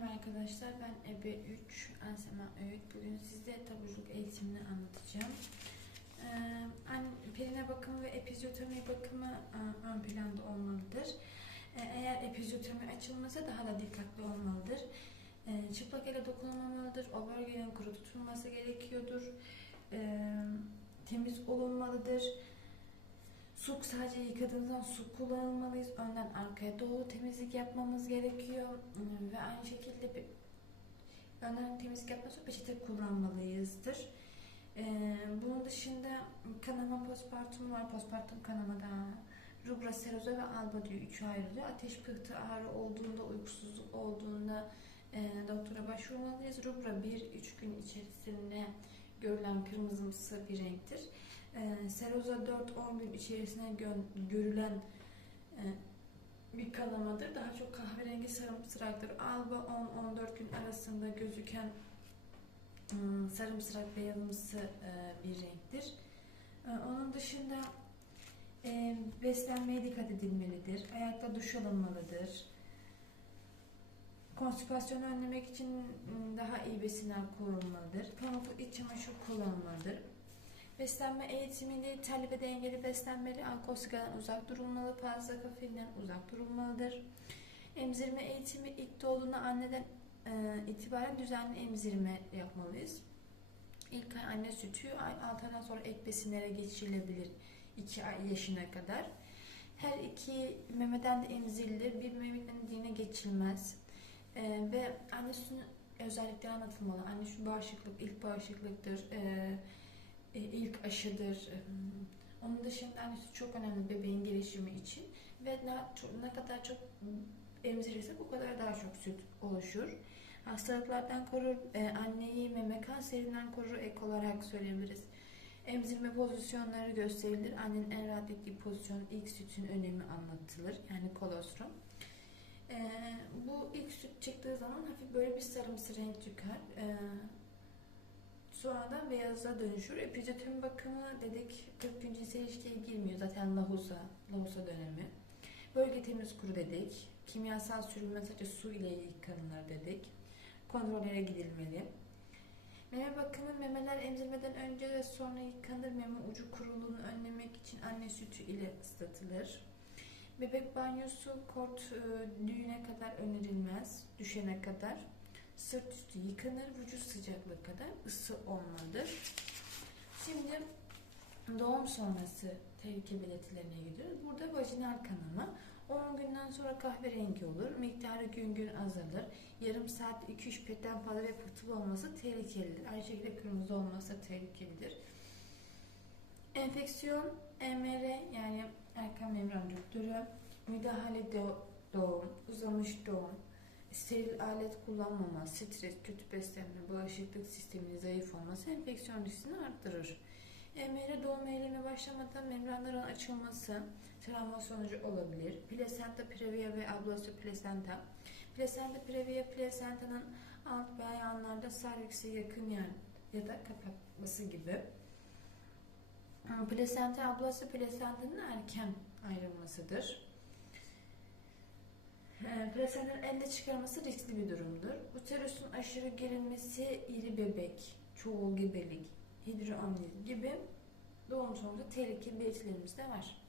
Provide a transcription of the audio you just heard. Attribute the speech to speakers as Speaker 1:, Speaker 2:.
Speaker 1: Merhaba arkadaşlar, ben Ebe 3, Ansema Öğüt. Bugün size taburculuk eğitimini anlatacağım. Ee, perine bakımı ve epizyotomi bakımı e, ön planda olmalıdır. Ee, eğer epizyotomi açılmasa daha da dikkatli olmalıdır. Ee, çıplak ele dokunulmamalıdır, o bölgenin kuru tutulması gerekiyordur. Ee, temiz olunmalıdır. Su sadece yıkadığımızdan su kullanılmalıyız. Önden arkaya doğru temizlik yapmamız gerekiyor. Hmm, Ve aynı şekilde bir önden temizlik yapmak için peçete kullanmalıyızdır. Ee, bunun dışında kanama postpartum var. Postpartum kanamada rubra, seroza ve alba diyor. Üçü ayrılıyor. Ateş, pıhtı, ağrı olduğunda, uykusuzluk olduğunda e, doktora başvurmalıyız. Rubra 1-3 gün içerisinde görülen kırmızımsı bir renktir. Ee, seroza 4-10 gün içerisinde gö- görülen e, bir kanamadır. Daha çok kahverengi sarımsıraktır. Alba 10-14 gün arasında gözüken ım, sarımsırak beyazımsı e, bir renktir. E, onun dışında e, beslenmeye dikkat edilmelidir. Ayakta duş alınmalıdır. Konstipasyonu önlemek için ım, daha iyi besinler kullanılmalıdır. Pamuklu iç çamaşır kullanılmalıdır. Beslenme eğitiminde terli ve dengeli beslenmeli, alkol sigaradan uzak durulmalı, fazla kafeinden uzak durulmalıdır. Emzirme eğitimi ilk doğduğunda anneden e, itibaren düzenli emzirme yapmalıyız. İlk ay anne sütü, ay 6 aydan sonra ek besinlere geçilebilir 2 ay yaşına kadar. Her iki memeden de emzirilir, bir memeden diğerine geçilmez. E, ve anne sütünün özellikleri anlatılmalı. Anne şu bağışıklık, ilk bağışıklıktır. E, e, ilk aşıdır. Onun dışında annesi çok önemli bebeğin gelişimi için ve ne, çok- ne kadar çok emzirirsek o kadar daha çok süt oluşur. Hastalıklardan korur, e, anneyi meme kanserinden korur ek olarak söyleyebiliriz. Emzirme pozisyonları gösterilir. Annenin en rahat ettiği pozisyon ilk sütün önemi anlatılır. Yani kolostrum. E, bu ilk süt çıktığı zaman hafif böyle bir sarımsı renk çıkar. E, Sonradan beyaza dönüşür. Epizyotomi bakımı dedik 40 gün cinsel ilişkiye girmiyor. Zaten lahusa, lahusa dönemi. Bölge temiz kuru dedik. Kimyasal sürülme sadece su ile yıkanılır dedik. Kontrollere gidilmeli. Meme bakımı memeler emzirmeden önce ve sonra yıkanır. Meme ucu kuruluğunu önlemek için anne sütü ile ıslatılır. Bebek banyosu kort e, düğüne kadar önerilmez. Düşene kadar. Sırt üstü yıkanır, vücut sıcaklığı kadar ısı olmalıdır. Şimdi doğum sonrası tehlike belirtilerine gidiyoruz. Burada vajinal kanama 10 günden sonra kahverengi olur. Miktarı gün gün azalır. Yarım saat 2-3 petten fazla ve pıhtı olması tehlikelidir. Aynı şekilde kırmızı olması tehlikelidir. Enfeksiyon, EMR yani erken membran rüptürü, müdahale do- doğum, uzamış doğum, steril alet kullanmama, stres, kötü beslenme, bağışıklık sisteminin zayıf olması enfeksiyon riskini arttırır. EMR doğum eylemi başlamadan membranların açılması travma sonucu olabilir. Plasenta previa ve ablası plasenta. Plasenta previa plasentanın alt ve ayağınlarda servise yakın yer ya da kapatması gibi. Plasenta ablası plasentanın erken ayrılmasıdır. Ee, Plasentanın elde çıkarması riskli bir durumdur. Uterusun aşırı gerilmesi, iri bebek, çoğul gebelik, hidroamniz gibi doğum sonunda tehlikeli belirtilerimiz de var.